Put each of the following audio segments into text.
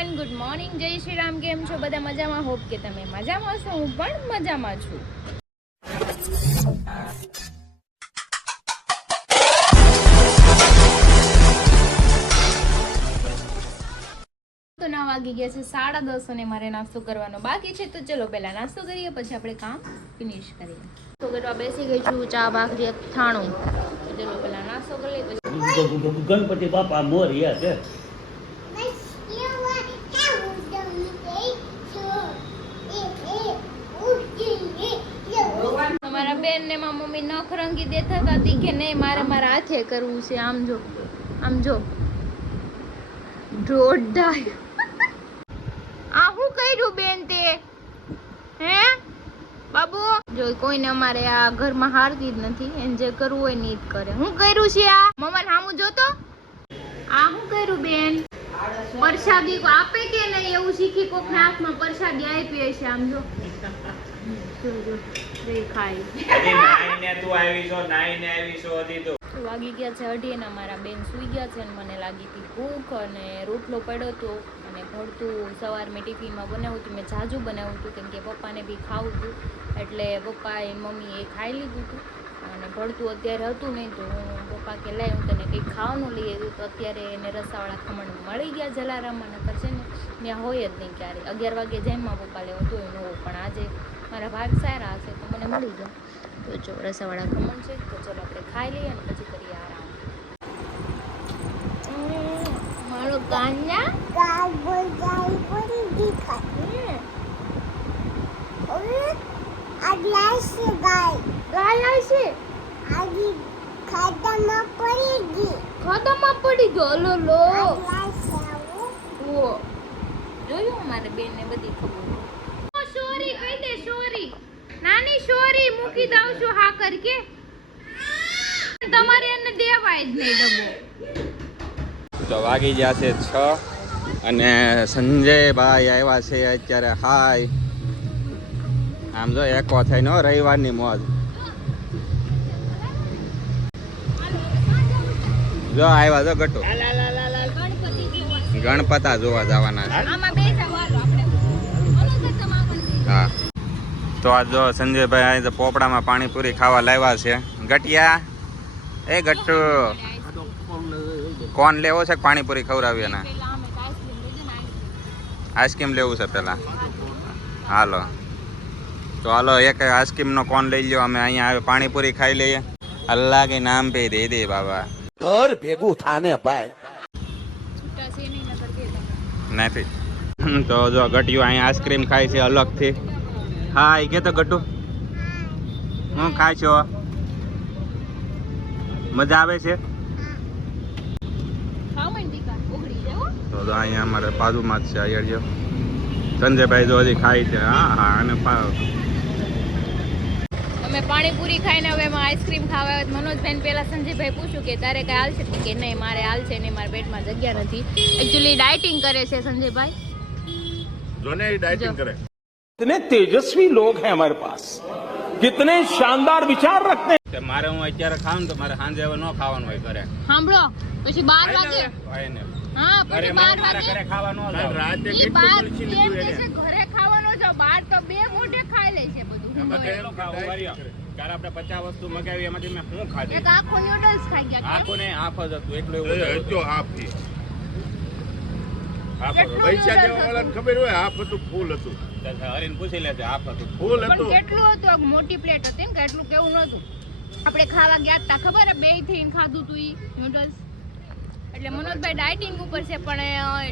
Everyone, good morning, જય શ્રી રામ. કેમ છો બધા? મજામાં? હોપ કે તમે મજામાં હશો. હું પણ મજામાં છું. તો 9 વાગી ગયા છે, 10:30 અને મારે નાસ્તો કરવાનો બાકી છે. તો ચલો પહેલા નાસ્તો કરીએ, પછી આપણે કામ ફિનિશ કરીએ. તો કરવા બેસી ગઈ છું, ચા ભાખરી અથાણું. ચલો પહેલા નાસ્તો કરી લઈએ, પછી ગણપતિ બાપા મોરિયા છે. મારા બેન ને મારા મમ્મી નખ રંગી દેતા હતા કે નહીં, મારે મારા હાથે કરવું છે. આમ જો, આમ જો, જોરદાર. આ હું કર્યું બેન તે? હે બાબુ? જો કોઈને અમારે આ ઘરમાં હારતી જ નથી, એને જે કરવું હોય ને જ કરે. હું કર્યું છે આ? મમ્મા સામું જોતો. આ હું કર્યું બેન? પરસાદી આપે કે નહીં એવું શીખી કોકના હાથમાં પરસાદી આપી હશે. આમ જો, વાગી ગયા છે 2:30 અને મારા બેન સુઈ ગયા છે અને મને લાગી હતી ભૂખ અને રોટલો પડ્યો હતો અને ભરતું સવાર મેં ટિફિનમાં બનાવ્યું હતું. મેં જાજુ બનાવ્યું હતું કેમ કે પપ્પાને બી ખાવું હતું, એટલે પપ્પાએ મમ્મીએ ખાઈ લીધું હતું અને ભરતું અત્યારે હતું નહીં. તો હું પપ્પા કે લાય હું તને કંઈક ખાવાનું લઈ આવ્યું. તો અત્યારે એને રસાવાળા ખમણ મળી ગયા જલારામમાં. નકર છે ને ત્યાં હોય જ નહીં ક્યારે. 11 વાગે જઈમાં પપ્પા લેવા તો ન હોય, પણ આજે મારા ભાગ સારા હશે તો મને મળી ગયા. તો જો રસાવાળા ખમણ છે, તો ચલો આપણે ખાઈ લઈએ અને પછી કરીએ આરામ. મારો ગાંડા ખાતામાં પડી ગયો. લો લો જોયું, મારે બેન ને બધી ખબર. સોરી કહી દે, સોરી નાની, સોરી મૂકી દઉં છું. હા કર કે તમારે એને દેવાય જ નહીં ડબ્બો. તો વાગી ગયા છે 6 અને સંજયભાઈ આવ્યા છે અત્યારે. હાય, આમ જો એકો થઈને રવિવારની મોજ. જો આવ્યા જો ગટુ ગણપતા જોવા જવાના છે. હા, તો આ જો સંજયભાઈ અહીં પોપડામાં પાણીપુરી ખાવા લાવ્યા છે. ગટિયા એ ગટ્ટુ કોણ લેવો છે? પાણીપુરી ખવડાવી ને આઈસ્ક્રીમ લેવું છે પેલા. હાલો તો હાલો, એક આઈસ્ક્રીમનો કોણ લઈ લ્યો. અમે અહીંયા આવે પાણીપુરી ખાઈ લઈએ. અલ્લાહ કે નામ પે દે દે બાબા. ઘર ભેગું થાને ભાઈ નથી. તો જો ગટિયું અહીંયા આઈસ્ક્રીમ ખાય છે અલગથી. હા એ કે તો ગટુ હું ખાય છો? મજા આવે છે? તો અહીંયા અમારે બાજુમાં જ છે અહીંયા સંજયભાઈ જો હજી ખાય છે. હા હા, અને અમે પાણીપુરી ખાઈને હવે એમાં આઈસ્ક્રીમ ખાવા આવ્યા. મનોજભાઈ પહેલા સંજયભાઈ પૂછ્યું કે તારે કઈ હાલ છે કે નહીં, મારે હાલ છે નહીં, મારા પેટમાં જગ્યા નથી. એકચ્યુઅલી ડાયટિંગ કરે છે સંજયભાઈ. જોને डाइटिंग करे. कितने तेजस्वी लोग हैं हमारे पास, कितने शानदार विचार रखते हैं. મારે હું અત્યારે ખાઉં તો મારે સાંજે હવે ન ખાવાનું હોય ઘરે. સાંભળો, પછી 12 વાગે. હા, પછી 12 વાગે ઘરે ખાવાનું રાતે ઈ કેટલું બાર પલસી એમ લીધું કે એને. છે ઘરે ખાવાનો છે, બહાર તો બે મોઢે ખાઈ લે છે બધું. ત્યારે આપણે 50 વસ્તુ મગાવી, એમાંથી મેં શું ખાધી? એક આખો નૂડલ્સ ખાઈ ગયા. આખું ને હાફ જ હતું એટલું એવું. જો હાફ થી કેટલું પૈસા noodles દેવા વાળાને ખબર હોય હાફ હતું ફૂલ હતું. હરીને પૂછી લેજે હાફ હતું. ફૂલ પણ હતું. કેટલું હતું? એક મોટી પ્લેટ હતી ને, કેટલું કેવું નતું. આપણે ખાવા ગયા હતા ખબર હે, બે થઈને ખાધું તું ઈ નૂડલ્સ. એટલે મનોજભાઈ ડાયટિંગ ઉપર છે, પણ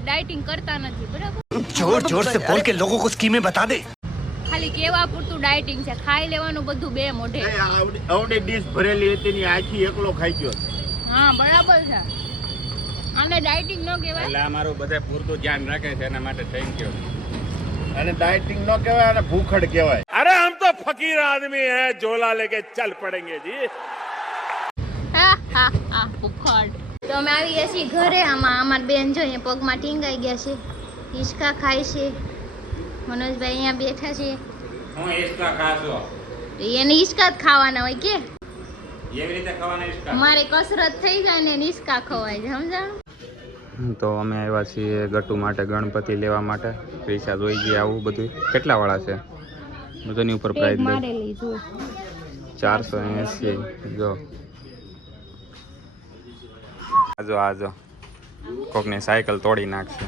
ડાયટિંગ કરતા નથી. બરાબર, जोर जोर से बोल के लोगों को स्कीमें बता दे. ખાલી કેવા પૂરતું ડાયટિંગ છે. ખાઈ લેવાનું બધું બે મોઢે. આવડી ડીશ ભરેલી હતી ની આખી એકલો ખાઈ ગયો. હા બરાબર છે. આને ડાયટિંગ ન કહેવાય. એટલે આ મારું બધે પૂરતું ધ્યાન રાખે છે, એના માટે થેન્ક યુ. અને ડાયટિંગ ન કહેવાય, અને ભૂખડ કહેવાય. अरे हम तो फकीर आदमी हैं, झोला लेके चल पड़ेंगे जी. હા હા હા, ભૂખડ. તો અમે આવી ગયા છીએ ઘરે. આમાં અમાર બેન જો અહીંયા પગમાં ટીંગાઈ ગયા છે, હિંચકા ખાય છે. મનોજભાઈ અહીંયા બેઠા છે. હું ઈસકા ખાશો? એને હિંચકા જ ખાવાના હોય કે એવી રીતે ખાવાના ઈસકા? અમારે કસરત થઈ જાય ને હિંચકા ખવાય છે, સમજાણું? તો અમે આવ્યા છીએ ગટુ માટે ગણપતિ લેવા માટે. પૈસા જોઈ ગયા આવું બધું. કેટલા વાળા છે બધાની ઉપર પ્રાઇસ લે મારેલી જો 480. જો આજો કોકની સાયકલ તોડી નાખશે.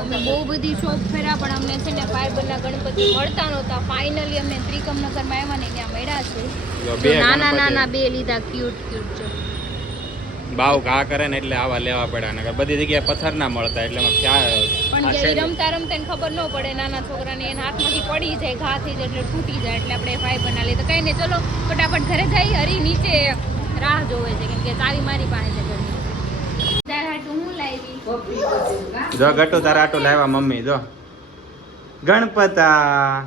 અમે બહુ બધી શોપ ફેર્યા પણ અમને છે ને ફાઈબરના ગણપતિ મળતા નહોતા. ફાઇનલી અમે ત્રિકમનગરમાં આવ્યા ને ત્યાં મળ્યા છે. જો તો બે નાના ગણપતિ. નાના બે લીધા ક્યુટ ક્યુટ છે. ભાવ ઘા કરે ને એટલે આવા લેવા પડ્યા નકર બધી જગ્યાએ પથ્થર ના મળતા એટલે એમાં પણ જે રમતા રમતા એને ખબર ન પડે નાના છોકરાને એના હાથમાંથી પડી જાય ઘા થઈ જાય એટલે તૂટી જાય એટલે આપણે ફાઈબરના લઈએ. તો કઈ નહીં ચલો ફટાફટ ઘરે જઈ હરી નીચે રાહ જોવે છે કેમ કે ચાવી મારી પાસે છે ઘરની. તાર હાટું હું લાવી જો ગટુ તારા આટો લાવ્યા મમ્મી. જો ગણપતા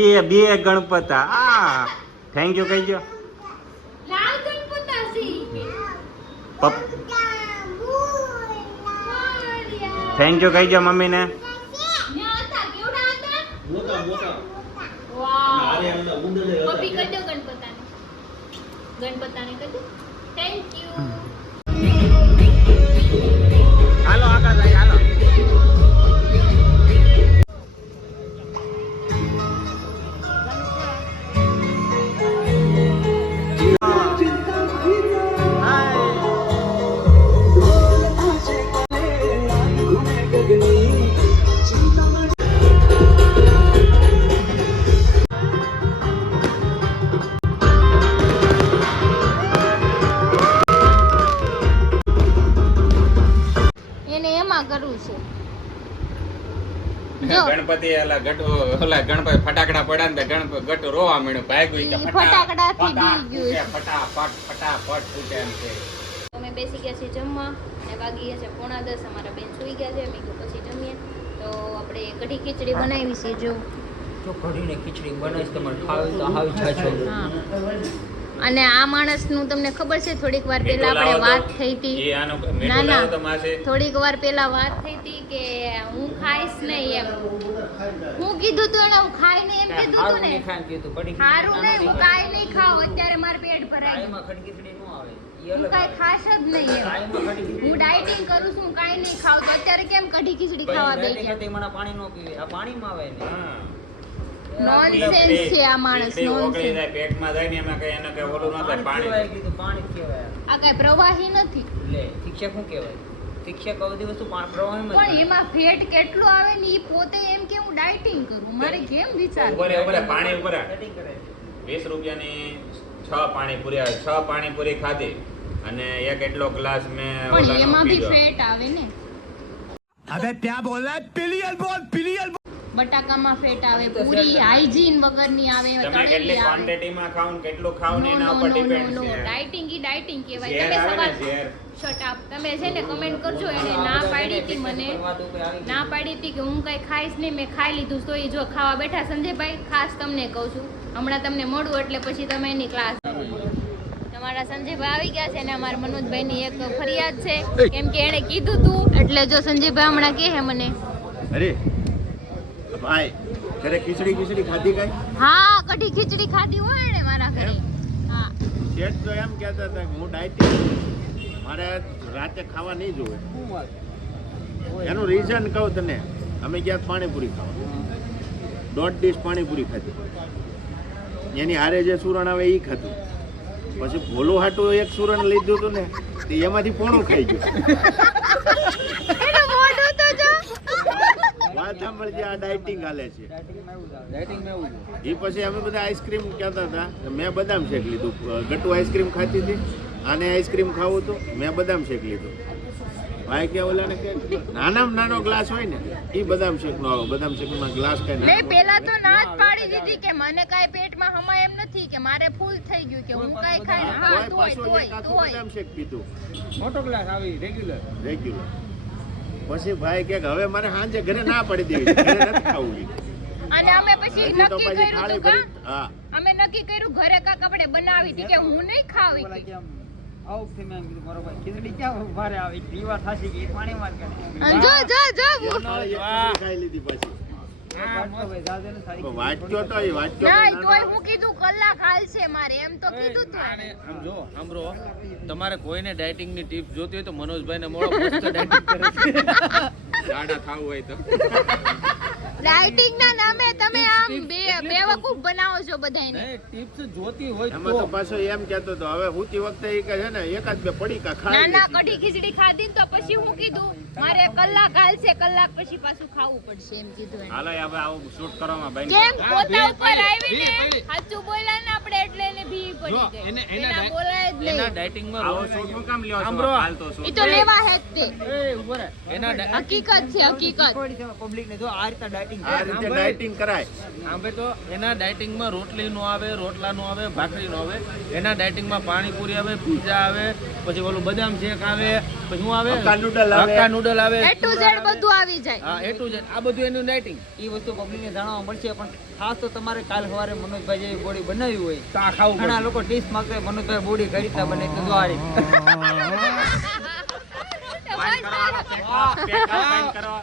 એ બે ગણપતા. આ થેન્ક યુ કહીજો. લાલ ગણપતા સી થેન્ક યુ કહીજો મમ્મીને. પપ્પી કરી દો ગણપતાને. ગણપતાને કરી દો. Thank you. હાલો આગળ જાય હાલો. એને એમાં કરવું છે. જો ગણપતિ ઓલા ગટુ ઓલા ગણપતિ ફટાકડા પડ્યા ને ગટુ રોવા માંડ્યું. ભાગ્યું કે ફટાકડાથી બી ગયું. ફટાફટ ફૂટે એમ છે. અમે બેસી ગયા છીએ જમવા અને વાગી ગયા છે 9:30. અમારા બેન સૂઈ ગયા છે. મેં કીધું પછી જમીએ. તો આપણે કઢી ખીચડી બનાવી છે. જો કઢીને ખીચડી બનાવીશ તમારે ખાવી તો આવી જાય. હા. અને આ માણસનું તમને ખબર છે થોડીક વાર પહેલા આપણે વાત થઈ હતી. એ આનો ના મેઠો ના લાવો તો માસે. થોડીક વાર પહેલા વાત થઈ હતી કે હું ખાઈશ નહીં એમ. હું કીધું તું એને હું ખાઈ નહીં એમ કીધું તું ને. સારું નહીં હું કાંઈ નહીં ખાવ. અત્યારે મારું પેટ ભરાય છે. કઢી ખીચડી ન આવે હું કાંઈ ખાશ જ નહીં એમ. હું ડાયટિંગ કરું છું હું કાંઈ નહીં ખાવ તો અત્યારે કેમ કઢી ખીચડી ખાવા બેઠી પાણી ન પીવે આ પાણીમાં આવે ને હા. નોનસેન્સ છે આ માણસ ખીચડી ઓગળી નોનસેન્સ. જાય પેટમાં જાય ને એમાં કઈ એને કઈ ઓલું ન થાય પાણી. કીધું પાણી કહેવાય. આ કાંઈ પ્રવાહી નથી. લે શિક્ષક શું કહેવાય? શિક્ષક બધી વસ્તુ પ્રવાહમાં પણ એમાં ફેટ કેટલું આવે ને એ પોતે એમ કે હું ડાયટિંગ કરું. મારે કેમ વિચાર ઉપર પાણી ઉપર સેટિંગ કરે 20 રૂપિયાની 6 પાણીપુરી આવે. 6 પાણીપુરી ખાધી અને એક એટલો ગ્લાસ મેં પણ ઓલાનો એમાં બી પીધો. ફેટ આવે ને. अबे क्या बोल रहा है पिलियल बोल पिलियल બટાકામાં ફેટ આવે. પૂરી હાઇજીન વગરની આવે. તમે તળેલી કેટલી આવે. ક્વોન્ટિટીમાં ખાવ ને કેટલું ખાવ ને નો એના નો ઉપર નો ડિપેન્ડ નો છે. ડાયટિંગ ઈ ડાયટિંગ કહેવાય. ઝેર તમે આવે ને સવાર ઝેર. Shut up. તમે છે ને કમેન્ટ કરજો એને ના પાડી હતી મને. ના પાડી હતી કે હું કઈ ખાઈશ નહીં. મેં ખાઈ લીધું. તો એ જો ખાવા બેઠા સંજયભાઈ ખાસ તમને કહું છું હમણાં તમને મળું એટલે પછી તમે એની ક્લાસ તમારા સંજયભાઈ આવી ગયા છે ને અમારા મનોજભાઈની એક ફરિયાદ છે કેમ કે એણે કીધું તું એટલે જો સંજયભાઈ હમણાં કહે મને અરે ભાઈ ઘરે ખીચડી ખાધી કઈ હા કઢી ખીચડી ખાધી હોય એને મારા ઘરે. હા શેઠ તો એમ કહેતા હતા કે હું ડાયટિંગ મારે રાતે ખાવા નહીં જોવે. એનું રીઝન કહું તને. અમે ગયા પાણીપુરી ખાવા 1.5 ડીશ પાણીપુરી ખાધી. એની હારે જે સુરણ આવે એ ખાધું. પછી ભોલું હાટું એક સુરણ લીધું હતું ને તો એમાંથી પોણું ખાઈ ગયું. એનું મોઢું તો જો. વાત સાંભળજે આ ડાયટિંગ હાલે છે. ડાયટિંગમાં એવું એ પછી અમે બધા આઈસ્ક્રીમ કહેતા હતા. મેં બદામ શેક લીધું. ગટુ આઈસ્ક્રીમ ખાતી હતી. આને આઈસ્ક્રીમ ખાવું હતું. મેં બદામ શેક લીધું. ભાઈ કે ઓલાને કે નાનામાં નાનો ગ્લાસ હોય ને એ બદામ શેકનો આવે. બદામ શેકમાં ગ્લાસ કઈ મેં પેલા તો ના જ પાડી દીધી કે મને કાંઈ પેટમાં હમાય એમ નથી કે મારે ફૂલ થઈ ગયું કે હું કાંઈ ખાઈ હા તોય બદામ શેક પીધું મોટો ગ્લાસ આવી રેગ્યુલર રેગ્યુલર. પછી ભાઈ કે હવે મારે સાંજે ઘરે ના પડી દેવી છે. ઘરે નથી ખાવું ઈ. અને અમે પછી હજી તો નક્કી પછી કર્યું થાળી હતું ભરી હા અમે નક્કી કર્યું ઘરે કાક આપણે બનાવી હતી કે હું નહીં ખાવી બોલા કેમ આવું થી મેં કીધું મારો ભાઈ ખીચડી ક્યાં ભારે આવી પીવા થાશી કે પાણીમાં જ કરે જો જો જો થાળી એક ખીચડી ખાઈ લીધી પછી વાંચ્યો તો એ વાંચ્યો ના તો તોય હું કીધું કલાક હાલશે મારે એમ તો કીધું તું આમ જો સાંભળો તમારે કોઈને ડાયટિંગ ની ટિપ્સ જોતી હોય તો મનોજભાઈ ને મળો મસ્ત ડાયટિંગ કરે છે જાડા થાવું હોય તો ડાયટિંગ ના નામે તમે આમ બેવકૂફ બનાવો છો બધાને ટિપ્સ જોતી હોય એમાં તો પાછો એમ કહેતો હતો હવે હુતી વખતે એ કહે છે ને એકાદ બે પડીકા ના ખાઈ ના કઢી ખીચડી ખાધી ને તો પછી હું કીધું મારે કલાક હાલશે કલાક પછી પાછું ખાવું પડશે એમ કીધું એને. હાલો હવે આવું શૂટ કરવામાં ભાઈ કેમ પોતા ઉપર આવીને સાચું બોલ્યા ને આપણે એટલે એને ભી પડી ગઈ એના બોલાય જ એના નહીં ડાયટિંગ માં આવો શૂટ હું કામ લ્યો છો સાંભળો. હાલ તો એ તો લેવા હે જ તે એના હકીકત છે હકીકત પબ્લિક ને જો આ રીતે ડાયટિંગ આ રીતે ડાયટિંગ કરાય આંબે તો એના ડાયટિંગ માં રોટલી નો આવે રોટલા નો આવે ભાખરી નો આવે એના ડાયટિંગ માં પાણીપુરી આવે પીઝા આવે પછી ઓલું બદામ શેક આવે પછી શું આવે હક્કા નૂડલ આવે. હક્કા નૂડલ આવે A to Z બધું આવી જાય હા એ ટુ ઝેડ આ બધું એનું ડાયટિંગ એ વસ્તુ પબ્લિક ને જાણવા મળશે પણ ખાસ તો તમારે કાલ સવારે મનોજભાઈ જેવી બોડી બનાવી હોય તો આ ખાવું ઘણા લોકો ટીપ્સ માંગતા હોય, મનોજભાઈ બોડી કઈ રીતના બને તો જો આ રીતે. કરો